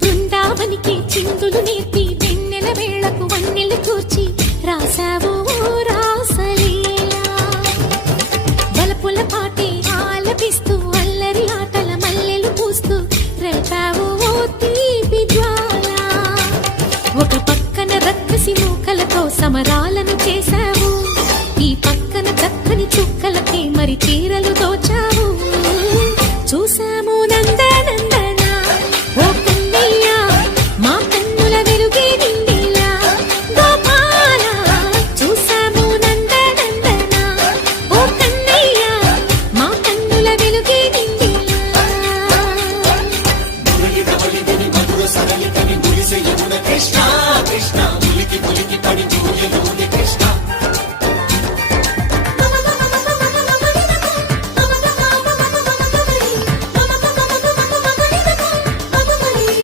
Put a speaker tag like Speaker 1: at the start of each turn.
Speaker 1: బృందావనికి చిందులు నేర్పి వెన్నెల వేళకు వన్నెలు కూర్చి రాసావు ఓ రాసలీలా. బలపుల పాటే ఆలపిస్తూ అల్లరి ఆటల మల్లెలు పూస్తూ రేపావు ఓ తీపి జ్వాల. ఒక పక్కన రక్కసి మూకలతో సమరాలను చేశావు ఈ పక్కన చక్కని చుక్కలకి మరి చీరలు దోచావు.
Speaker 2: సరళితని గురిసె యమున కృష్ణ.